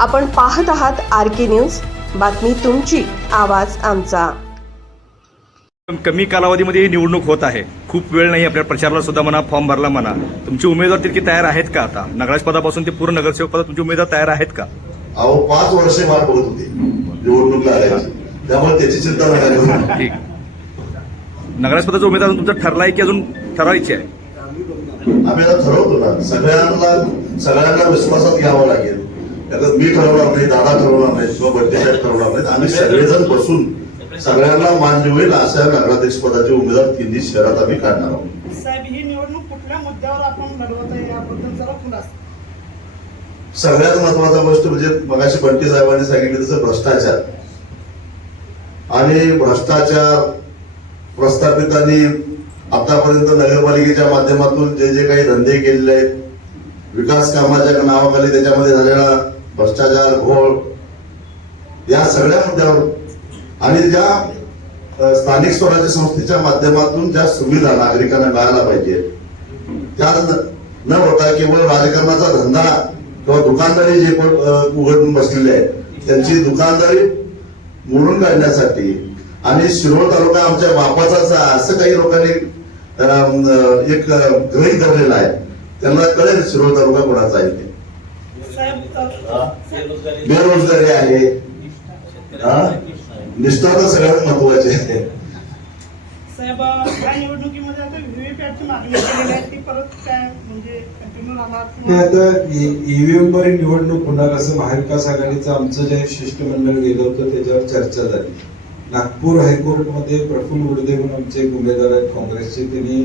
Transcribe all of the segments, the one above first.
आपण पाहत आहात RK न्यूज, बातमी तुमची, आवाज आमचा। कमी कालावधीमध्ये ही निवडणूक होत आहे, खूप वेळ नाही आपल्या प्रचाराला सुद्धा म्हणा, फॉर्म भरला म्हणा। तुमचे उमेदवार तितके तयार आहेत का? आता नगराध्यक्ष पदापासून ते पूर्ण नगरसेवक पदात तुमचे उमेदवार तयार आहेत का? अहो 5 वर्षे वाट बघत होती निवडणूक लागायची, त्यामुळे त्याची चिंता नाही। ठीक, नगराध्यक्ष पदाचा उमेदवार तुमचा ठरलाय की अजून ठरवायचे आहे? आम्ही आता ठरवतो ना, सगळ्यांना विश्वासात घ्यावं लागेल। त्यात मी ठरवणार नाही, दादा ठरवणार नाही किंवा बड्डे साहेब ठरवणार नाहीत। आम्ही सगळेजण बसून सगळ्यांना मान्य होईल अशा नगराध्यक्ष पदाचे उमेदवार 3 शहरात आम्ही काढणार आहोत। साहेब, ही निवडणूक कुठल्या मुद्द्यावर आपण लढवत आहे याबद्दल जरा खुलासा। सगळ्यात महत्वाचा गोष्ट म्हणजे मगाशी बंटी साहेबांनी सांगितलं तसं भ्रष्टाचार आणि भ्रष्टाचार प्रस्थापितांनी आतापर्यंत नगरपालिकेच्या माध्यमातून जे काही धंदे केलेले आहेत, विकास कामाच्या नावाखाली त्याच्यामध्ये झालेला भ्रष्टाचार, घोळ, या सगळ्या मुद्द्यावर आणि ज्या स्थानिक स्वराज्य संस्थेच्या माध्यमातून ज्या सुविधा नागरिकांना मिळायला पाहिजे त्या न होता केवळ राजकारणाचा धंदा किंवा दुकानदारी जे उघडून बसलेले आहेत त्यांची दुकानदारी मोडून काढण्यासाठी आणि शिरोळ तालुका आमच्या बापाचाच असं काही लोकांनी एक गृहीत धरलेला आहे। त्यांना कळेल शिरोळ तालुका कोणाचा आहे ते। बेरोजगारी आहे, निष्ठा तर सगळ्यात महत्वाची आहे। साहेब, या निवडणुकीमध्ये आता व्हीव्हीपॅटची मागणी केलेली आहे, ती परत काय म्हणजे कंटिन्यू राहणार? आता ईव्हीएम वर निवडणूक होणार असं महाविकास आघाडीचं आमचं जे शिष्टमंडळ गेलं होतं त्याच्यावर चर्चा झाली। नागपूर हायकोर्टमध्ये प्रफुल्ल गुडदे म्हणून आमचे एक उमेदवार आहेत काँग्रेसचे, त्यांनी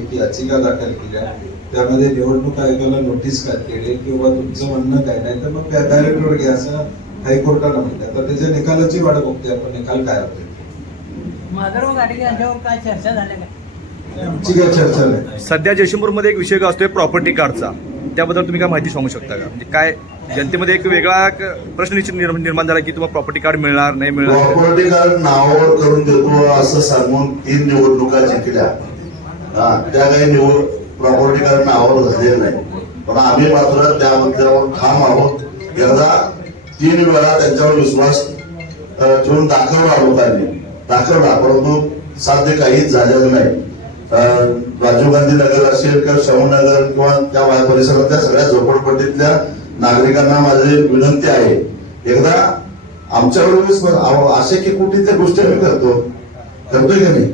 एक याचिका दाखल केल्या, त्यामध्ये निवडणूक आयोगाला नोटीस काढलेली की बाबा तुमचं म्हणणं काय नाही तर मग बॅलेटवर घ्या असं हायकोर्टानं म्हटलं। तर त्याच्या निकालाची वाट बघतोय आपण, निकाल काय होते। माधव गाडगे यांच्यावर काय चर्चा झाल्या का? आमची काय चर्चा नाही। सध्या जयसिंगपूरमध्ये एक विषय असतोय प्रॉपर्टी कार्डचा, त्याबद्दल तुम्ही काय माहिती सांगू शकता का? म्हणजे काय जनतेमध्ये एक वेगळा प्रश्न निर्माण झाला की तुम्हाला प्रॉपर्टी कार्ड मिळणार नाही मिळणार? प्रॉपर्टी कार्ड नावावर करून देतो असं सांगून 3 निवडणुका जिंकल्या, त्या काही प्रॉपर्टी कार्ड नावावर झालेलं नाही, पण आम्ही मात्र त्या मुद्द्यावर ठाम आहोत। एकदा 3 वेळा त्यांच्यावर विश्वास ठेवून दाखवला लोकांनी, परंतु साध्य काहीच झालेलं नाही। राजीव गांधी नगर असेल किंवा शाहूनगर किंवा त्या परिसरातल्या सगळ्या झोपडपट्टीतल्या नागरिकांना माझी विनंती आहे, एकदा आमच्यावर विश्वास, असे की कुठे गोष्टी आम्ही करतोय का नाही?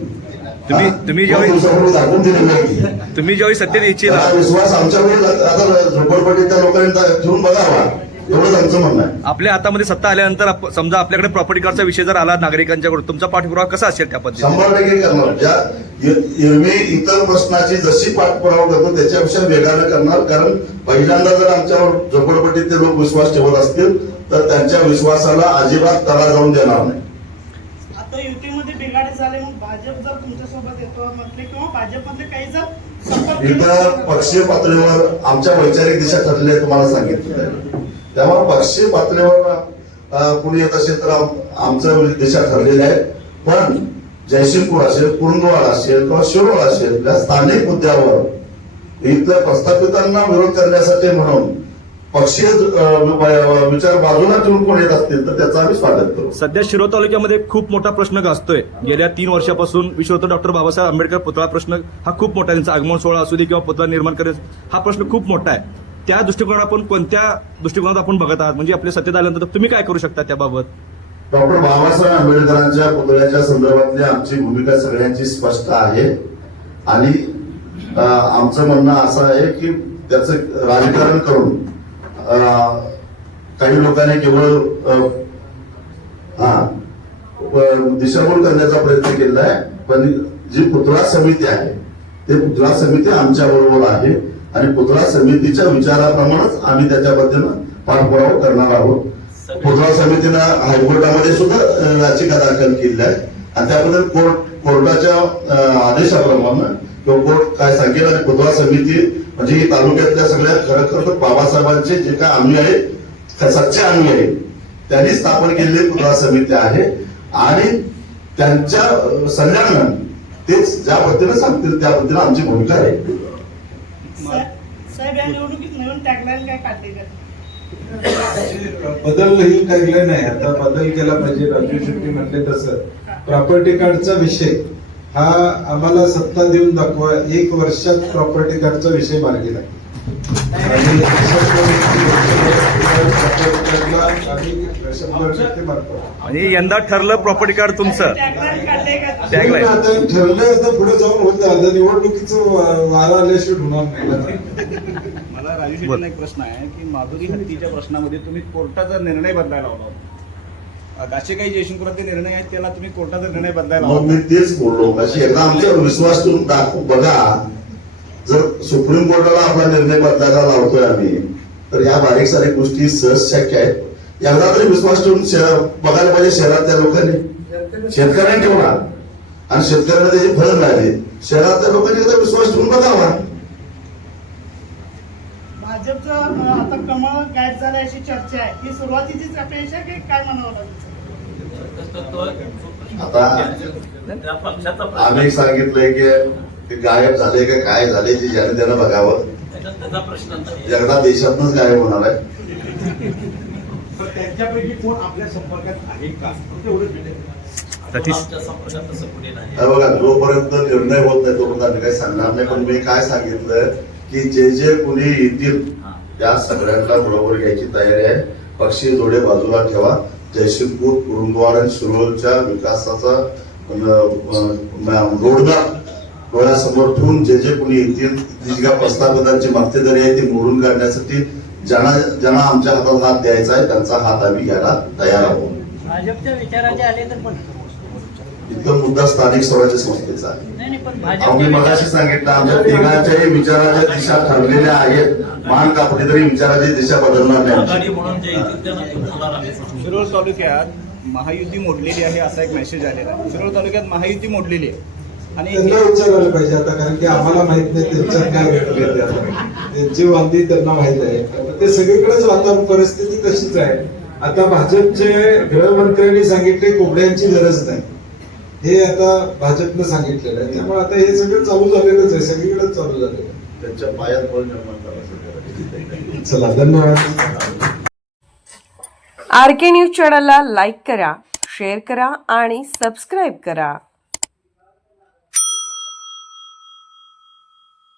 तुम्ही ज्यावेळी दाखवून दिली माहिती, तुम्ही ज्यावेळी सत्तेत इच्छित विश्वास आमच्यावर आता झोपडपट्टीतल्या लोकांनी ठेवून बघावा, एवढंच आमचं म्हणणं आहे। आपल्या हातामध्ये सत्ता आल्यानंतर समजा आपल्याकडे प्रॉपर्टी कार्डचा विषय जर आला नागरिकांच्याकडून, तुमचा पाठपुरावा कसा असेल त्या पद्धतीने? 100% करणार। ज्या एरवी इतर प्रश्नाची जशी पाठपुरावा करतो त्याच्यापेक्षा वेगानं करणार, कारण पहिल्यांदा जर आमच्यावर झोपडपट्टीतले लोक विश्वास ठेवत असतील तर त्यांच्या विश्वासाला अजिबात तडा जाऊन देणार नाही। आता युतीमध्ये बिघाड झाले, मग भाजप जर तुमच्यासोबत येतो म्हटले किंवा भाजपमधले काही जर इथं पक्षीय पातळीवर आमच्या वैचारिक दिशा ठरली आहे, तुम्हाला सांगितलं। त्यामुळे पक्षीय पातळीवर कुणी येत असेल तर आमचं दिशा ठरलेली आहे, पण जयसिंगपूर असेल, कुरुंदवाड असेल किंवा शिरोळ असेल या स्थानिक मुद्द्यावर इथल्या प्रस्थापितांना विरोध करण्यासाठी म्हणून पक्षीय विचार बाजूला ठेवून कोण येत असतील तर त्याचं आम्ही स्वागत करू। सध्या शिरोळ तालुक्यामध्ये खूप मोठा प्रश्न गाजतोय। गेल्या 3 वर्षापासून विश्वरत्न डॉक्टर बाबासाहेब आंबेडकर पुतळा प्रश्न हा खूप मोठा आहे, त्यांचा आगमन सोहळा असू दे किंवा पुतळा निर्माण करायचा हा प्रश्न खूप मोठा आहे। त्या दृष्टिकोनात आपण कोणत्या दृष्टिकोनात आपण बघत आहात, म्हणजे आपल्या सत्तेत आल्यानंतर तुम्ही काय करू शकता त्याबाबत? डॉक्टर बाबासाहेब आंबेडकरांच्या पुतळ्याच्या संदर्भातली आमची भूमिका सगळ्यांची स्पष्ट आहे आणि आमचं म्हणणं असं आहे की त्याचं राजकारण करून काही लोकांनी केवळ दिशाभूल करण्याचा प्रयत्न केला आहे, पण जी पुतळा समिती आहे ते पुतळा समिती आमच्या बरोबर आहे आणि पुतळा समितीच्या विचाराप्रमाणेच आम्ही त्याच्या पद्धतीनं पाठपुरावा करणार आहोत। पुतळा समितीनं हायकोर्टामध्ये सुद्धा याचिका दाखल केली आहे आणि त्याबद्दल कोर्टाच्या आदेशाप्रमाणे किंवा कोर्ट काय सांगेल आणि पुतळा समिती म्हणजे ही तालुक्यातल्या सगळ्या खरं बाबासाहेबांचे जे काय अनुयायी आहेत, सच्चे अनुयायी आहेत, त्यांनी स्थापन केलेली पुतळा समिती आहे आणि त्यांच्या सल्ल्यानं तेच ज्या पद्धतीने सांगतील त्या पद्धतीने आमची भूमिका आहे। साहेब, या निवडणुकीत नवीन टॅगलाईन काय काढली का? बदल ही ठरले नाही. आता बदल केला पाहिजे. राजू शेट्टी म्हणले तसं प्रॉपर्टी कार्डचा विषय हा आम्हाला सत्ता देऊन दाखवा. 1 वर्षात प्रॉपर्टी कार्डचा विषय मार्गी लागेल आणि म्हणजे यंदा ठरलं प्रॉपर्टी कार्ड तुमचं. टॅगलाईन काढले का Tagline. आता ठरलं आता पुढे जाऊन होतं. आता निवडणुकीचं वारा आल्याशिवाय होणार नाही. मला राजू शेट्टींना एक प्रश्न आहे की माधुरी हत्तीच्या प्रश्नामध्ये तुम्ही कोर्टाचा निर्णय बदलायला लावला होता. असे काही जयशंकरांचे निर्णय आहेत त्याला तुम्ही कोर्टाचा निर्णय बदलायला मग लावला. मी तेच बोललो अशी एकदा आमच्यावर विश्वास ठेवून दाखवू बघा. जर सुप्रीम कोर्टाला आपला निर्णय बदलायला लावतोय आम्ही तर या बारीक सारीक गोष्टी सहज शक्य आहेत. एकदा तरी विश्वास ठेवून बघायला पाहिजे शहरातल्या लोकांनी. शेतकऱ्यांनी ठेवणार आणि शेतकऱ्यांना त्याची फळ मिळाली. शहरातल्या लोकांनी एकदा विश्वास ठेवून बघावा. भाजपचं आता कमळ गायब झालं अशी चर्चा आहे. ही सुरुवातीचीच अपयश आहे की काय म्हणावं लागेल? आता आम्ही सांगितलंय की ते गायब झाले का काय झाले ते ज्याने त्यानं बघावं. एकदा देशातनच गायब होणार आहे. त्यांच्यापैकी कोण आपल्या संपर्कात आहे का हे बघा जोपर्यंत निर्णय होत नाही तोपर्यंत आम्ही काही सांगणार नाही. पण मी काय सांगितलं की जे जे कुणी येतील त्या सगळ्यांना बरोबर घ्यायची तयारी आहे. पक्षी जोडे बाजूला ठेवा. जयसिंगपूर कुरुंदवाड आणि शिरोळच्या विकासाचा रोडमॅप डोळ्यासमोर ठेवून जे जे कुणी येतील जी काय प्रस्थापितांची मक्तेदारी आहे ती मोडून काढण्यासाठी ज्यांना आमच्या हातात हात द्यायचा आहे त्यांचा हात आम्ही घ्यायला तयार आहोत. भाजपच्या विचाराचे आले तर पण इथं मुद्दा स्थानिक स्वराज्य संस्थेचा आहे. नाही पण मी भाजपच्या मगाशी सांगितलं आमच्या तिघांच्याही विचाराच्या दिशा ठरलेल्या आहेत. मान कापली तरी विचाराची दिशा बदलणार नाही. शिरोळ तालुक्यात महायुती मोडलेली आहे असा एक मेसेज आलेला आहे. शिरोळ तालुक्यात महायुती मोडलेली आहे आणि त्यांना विचारायला पाहिजे आता. कारण की आम्हाला माहित नाही त्यांच्यात काय भेटले. त्यांची वांदी त्यांना माहित आहे. आता ते सगळीकडेच वातावरण परिस्थिती तशीच आहे. आता भाजपचे गृहमंत्र्यांनी सांगितले कोंबड्यांची गरज नाही. हे आता भाजपनं सांगितलेलं आहे. त्यामुळे आता हे सगळं चालू झालेलंच आहे. सगळीकडेच चालू झालेलं आहे. त्यांच्या पायात बळ निर्माण करायचं. चला धन्यवाद. RK न्यूज चॅनलला लाईक करा, शेअर करा आणि सबस्क्राईब करा.